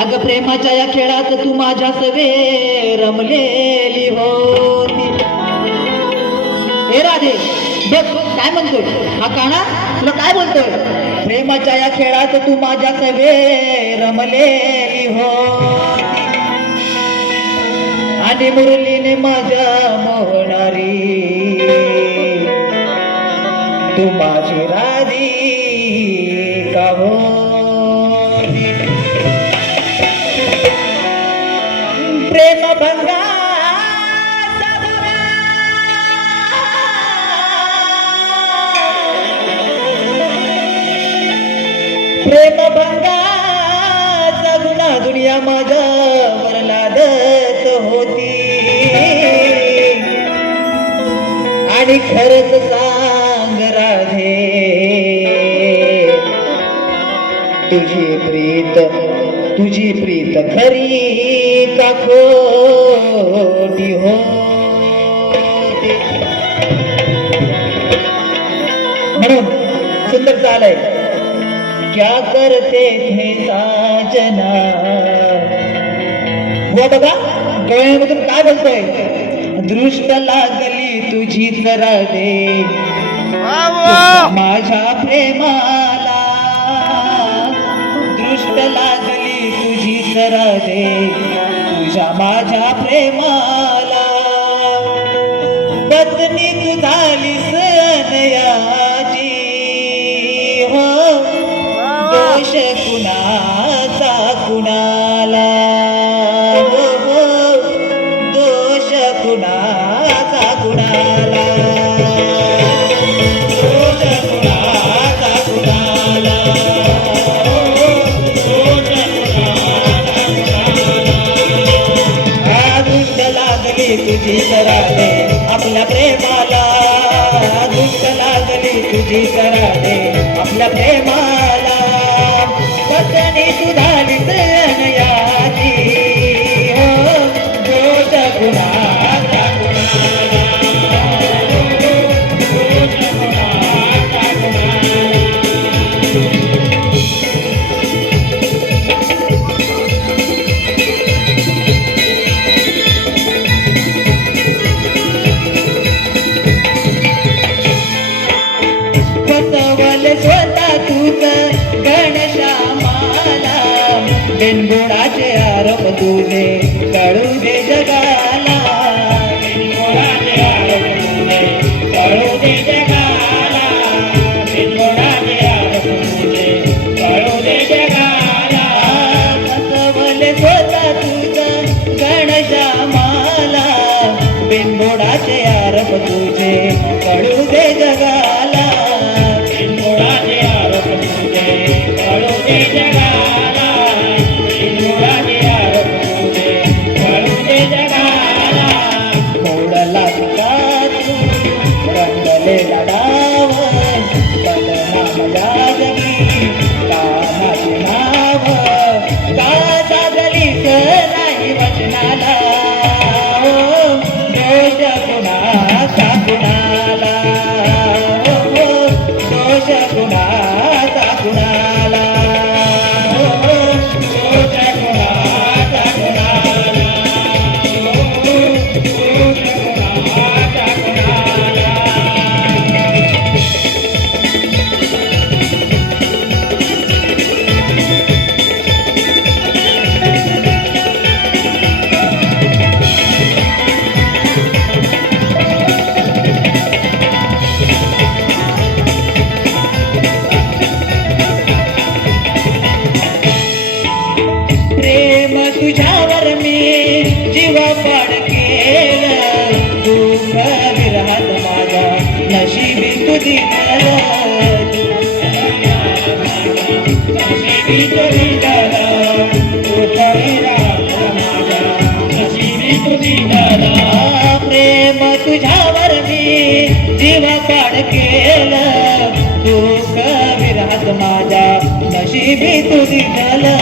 अग प्रेमाच्या या खेळात तू माझ्या सवे रमलेली होती. हे राधे बघ काय म्हणतोय? हा काना तुला काय बोलतोय? प्रेमाच्या या खेळात तू माझ्या सवे रमलेली हो आणि मुरलीने माझ्या मोहणारी तू माझी राधी का हो? भंगाचा गुन्हा दुनिया माझ्या लादत होती. आणि खरंच सांग राधे तुझी प्रीत तुझी प्रीत खरी का खोटी हो म्हणून सुंदर चालय. क्या करते थे साजना हो बघा डोळ्यामधून काय बोलतोय? दृष्ट लागली तुझी जरा दे माझ्या प्रेमाला तुझी कराडे आपल्या प्रेमाला दुःख लागली तुझी कराडे आपल्या प्रेमाला पत्नी तू होता स्वतः तूच गणश्यामाला बिनबुडाचे आरोप तुझे कळू दे जगाला. बिनबुडाचे आरोप तुझे कळू दे जगाला. बिनबुडाचे आरोप तुझे कळू दे जगाला स्वतः गणश्यामाला बिनबुडाचे आरोप तुझे कळू प्रेम तुझ्यावर मी जीवा पाड केलं. दुःख कविरात माझा नशिबी तुझी झालं